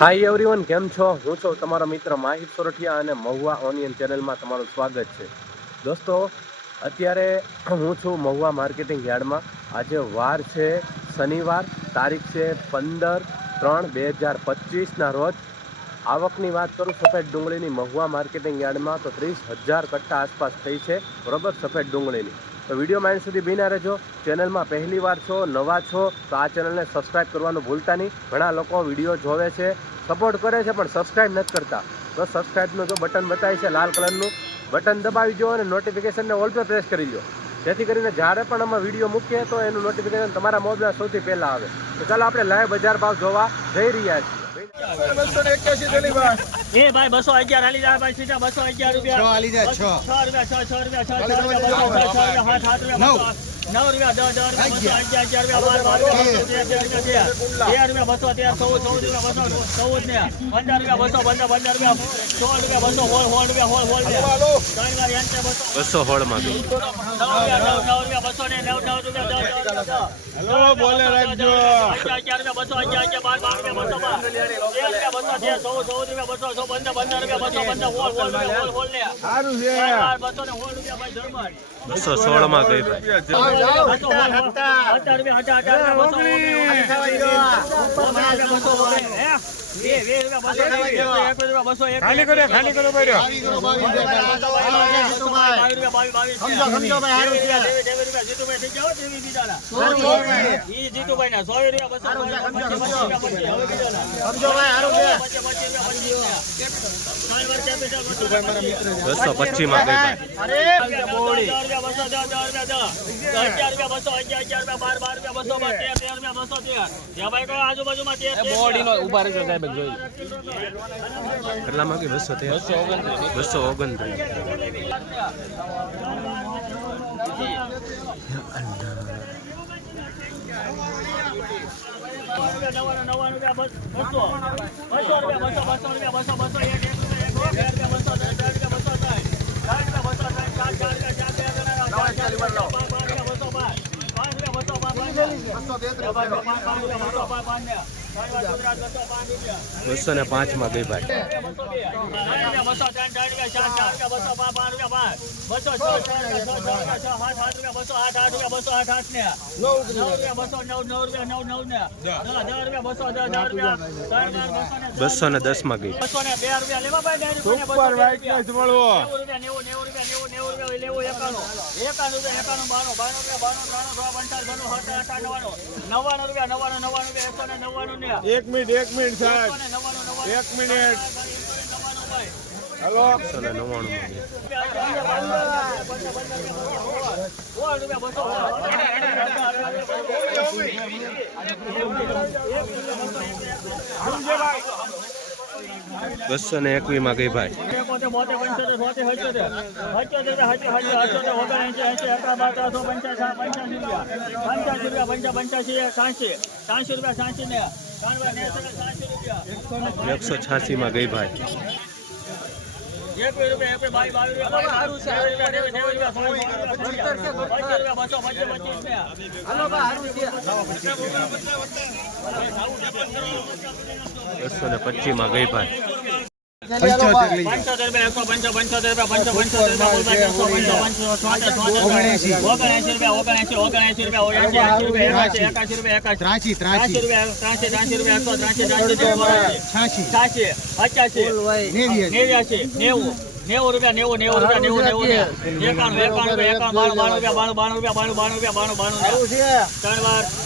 Hi everyone કેમ છો? હું છું તમારો મિત્ર માહિત સોરઠિયા અને મહુવા ઓનિયન ચેનલમાં તમારું સ્વાગત છે. દોસ્તો, અત્યારે હું છું મહુવા માર્કેટિંગ યાર્ડમાં. આજે વાર છે શનિવાર, તારીખ છે પંદર ત્રણ બે હજાર પચીસના રોજ. આવકની વાત કરું, સફેદ ડુંગળીની મહુવા માર્કેટિંગ યાર્ડમાં તો ત્રીસ હજાર કટ્ટા આસપાસ થઈ છે. બરોબર, સફેદ ડુંગળીની. તો વીડિયો માઇન્ડ સુધી બિના રહેજો. ચેનલમાં પહેલી વાર છો, નવા છો, તો આ ચેનલને સબસ્ક્રાઈબ કરવાનું ભૂલતા નહીં. ઘણા લોકો વીડિયો જોવે છે, સપોર્ટ કરે છે, પણ સબસ્ક્રાઈબ નથી કરતા. તો સબસ્ક્રાઈબનું જો બટન બતાવી છે, લાલ કલરનું, બટન દબાવી દો અને નોટિફિકેશનને ઓલ પર પ્રેસ કરી લો. જેથી કરીને જ્યારે પણ અમે વીડિયો મૂકીએ, તો એનું નોટિફિકેશન તમારા મોબાઈલમાં સૌથી પહેલાં આવે. તો ચાલો આપણે લાઈવ બજાર ભાવ જોવા જઈ રહ્યા છીએ. એ ભાઈ બસો અગિયાર હાલી જાય ભાઈ સીધા બસો અગિયાર રૂપિયા છ હાલી જાય, છ. રૂપિયા છ છ રૂપિયા છ છ રૂપિયા સાત રૂપિયા નવ રૂપિયા દસ દસ રૂપિયા બસો અગિયાર અગિયાર રૂપિયા બાર બાર તેર રૂપિયા બસો તેર ચૌદ ચૌદ રૂપિયા બસો ચૌદ ને પંદર રૂપિયા બસો પંદર પંદર રૂપિયા સોળ રૂપિયા બસો હોળ હોળ રૂપિયા હોળ હોળ બસો હોળમાં હલો, બોલે રાખજો. બસો રૂપિયા બસો બસો રૂપિયા બસો સો પંદર પંદર રૂપિયા બસો પંદર હોળ હોળ રૂપિયા હોળ હોળ ને સારું છે બસો ને હોળ રૂપિયા ભાઈ ધર્મર બસો સોળમાં ગઈ ભાઈ ખાલી કરો ખાલી કરો ભાઈ બસો પચીસમાં ગઈ આજુબાજુમાં તેર કેટલામાં ગઈ બસો તેર બસો ઓગણત્રીસ બસો રૂપિયા બસ બસો બસો રૂપિયા બસો બસો બસો ને પાંચ પાંચમાં ગઈ ભાઈ બસો ને દસ દસમાં ગઈ નવ્વાણું નવ્વાણું રૂપિયા નવ્વાણું નવ્વાણું એકસો ને નવ્વાણું ને એક મિનિટ એક મિનિટ સાહેબ. ને એક મિનિટ. હલો. બસો ને એકવી માં ને ગઈ ભાઈ. પંચાસી ને રૂપિયા પંચાસી સાંસી. સાંસી રૂપિયા સાંસી રૂપિયા એકસો પંચો માં ગઈ ભાઈ. છ્યાસી છ્યાસી પચાસી નેવ્યાસી નેવ્યાસી નેવું નેવું રૂપિયા નેવું નેવું રૂપિયા નેવું નેવું એકાણું એકાણું રૂપિયા એકાણું બાણું બાણું રૂપિયા બાણું બાણું રૂપિયા બાણું બાણું રૂપિયા બાણું બાણું ત્રણ વાર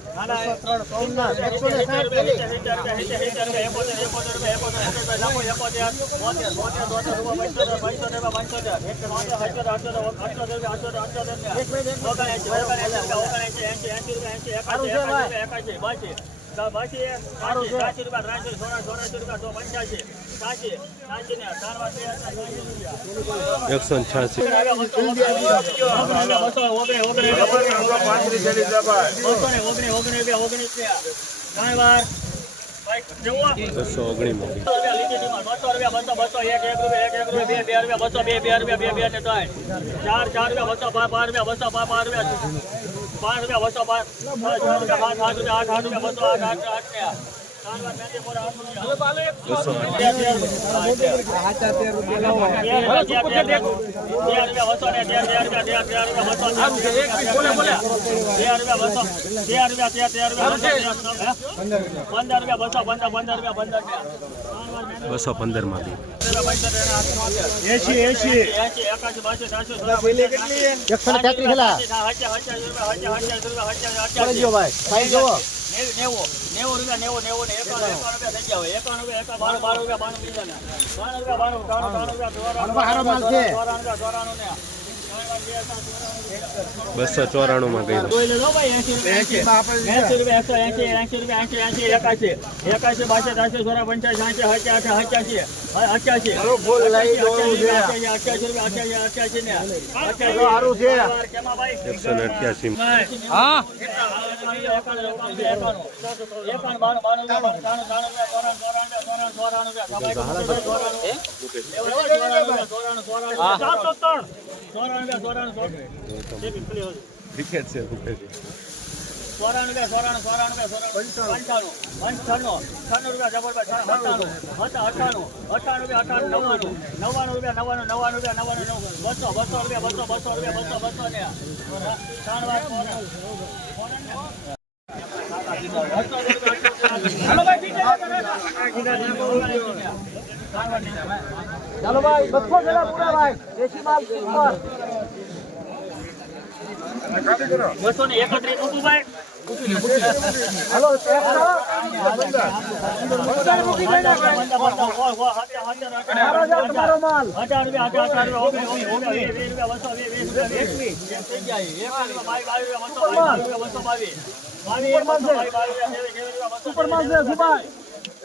રૂપિયા એંસી રૂપિયા એંસી એકાસી એકાસી એકાસી બાસી બાકી સાચી સાચી રૂપિયા ત્રણસો સોળા સોળાસી રૂપિયા તો પંચ્યાસી સાચી સાચી ને ચાર વાર બે હતા, સાચી રૂપિયા એકસો છ્યાસી બસો પાંત્રીસ ચાલીસ રૂપિયા બસો ઓગણીસ ઓગણીસ બે ત્રણ વાર બસો ઓગણીમાં બસો રૂપિયા બસો બસો, બસો, એક, એક રૂપિયા, એક, એક રૂપિયા, બે, બે રૂપિયા, બસો, બે, બે રૂપિયા, બે, બે ને ત્રણ. ચાર, ચાર રૂપિયા, બસો, બાર બાર રૂપિયા, બસો, બાર રૂપિયા. પાંચ રૂપિયા, બસો, પાંચ, રૂપિયા, પાંચ, સાત રૂપિયા, આઠ, આઠ રૂપિયા, બસો, આઠ, આઠ, આઠ આઠ રૂપિયા. બસો ને? પંદર બી એસી એસી એકસો તેત્રીસ હેલા નેવું નેવું. રૂપિયા નેવું નેવું ને એકાણું એકાણું. રૂપિયા થઈ ગયા એકાણું રૂપિયા બાર બાર રૂપિયા બાણું બીજા ને બાણું રૂપિયા બાણું ત્રાણું ત્રાણું રૂપિયા ચોરાણું ચોરાણું ચોરાણું ને. બસો ચોરાણું માં ગયું લેજો ભાઈ એસી રૂપિયા એસી રૂપિયા એકસો ને અઠ્યાસી ચોરાણું ક્રિકેટ છે. ચાલો ભાઈ બસો પેલા પૂરા ભાઈ. દેશી માલ ઉપર બસો ને એકત્રીસ મૂકું ભાઈ હાલો એક કરો. મારો જાવ તમારો માલ હજાર રૂપિયા હજાર હજાર રૂપિયા ઓગણીસ ઓગણીસ ઓગણીસ વીસ વીસ રૂપિયા બસો વીસ વીસ રૂપિયા એકવીસ થઈ જાય એકવીસ રૂપિયા બાવીસ બાવીસ રૂપિયા બસો બાવીસ બાવીસ બસો બાવીસ બાવીસ બાવીસ રૂપિયા ત્રેવીસ ત્રેવીસ રૂપિયા બસો સુપર માલ છે સુભાઈ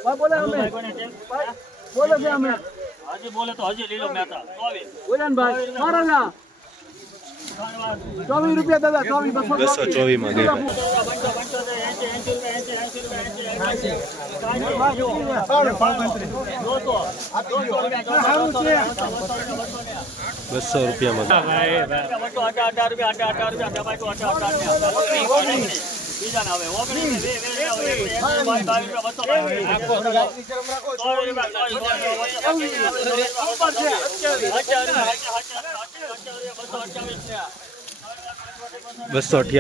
ભાઈ બોલે અમે બોલે છે અમે હજી બોલે તો હજી લીલો મહેતા બોલે ભાઈ મારો ચોવીસ રૂપિયા દાદા ચોવીસ બસો બસો ચોવીસમાં ગઈ બસો રૂપિયામાં અઠ્યાવીસમાં ગઈ બસો રૂપિયા બસો બસો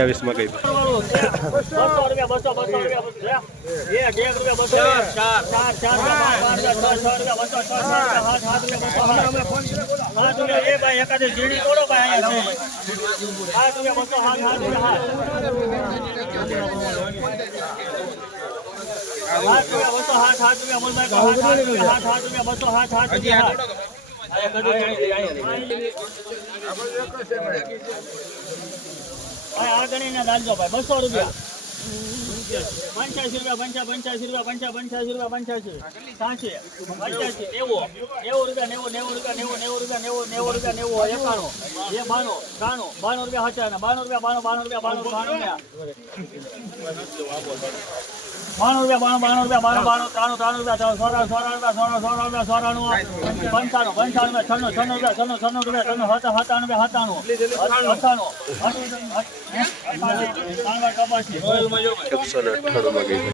રૂપિયા એક એક રૂપિયા બસો ચાર ચાર ચાર રૂપિયા પાંચ પાંચ રૂપિયા છ છ રૂપિયા બસો છ છ રૂપિયા સાત સાત રૂપિયા બસો સાત રૂપિયા એ ભાઈ એકાદી ઝીણી તોડો ભાઈ અહીંયા સાત રૂપિયા ભાઈ આ ગણીને દાલજો ભાઈ બસો રૂપિયા. પંચ્યાસી રૂપિયા પંચા પંચ્યાસી રૂપિયા પંચા પંચ્યાસી રૂપિયા પંચ્યાસી સાંસી પંચ્યાસી રૂપિયા નેવું નેવું રૂપિયા નેવું નેવું રૂપિયા નેવું નેવું રૂપિયા નેવું એકાણું બે બાણું ત્રાણું બાણું રૂપિયા હચાર બાણું રૂપિયા બાણું બાણું રૂપિયા બાણું બાણું બાણું રૂપિયા બાણું બાણું રૂપિયા બાણું બાણું ત્રાણું ત્રાણું રૂપિયા સોળા સોળા રૂપિયા સોરા સોરા રૂપિયા સોરાણું પંચાણું પંચાણું છન્નું છન્નું રૂપિયા છન્નું છન્નું રૂપિયા છન્નું સત્તાણું રૂપિયા સત્તાણું અઠાણું એકસો ને અઠ્ઠાણુંમાં ગઈ.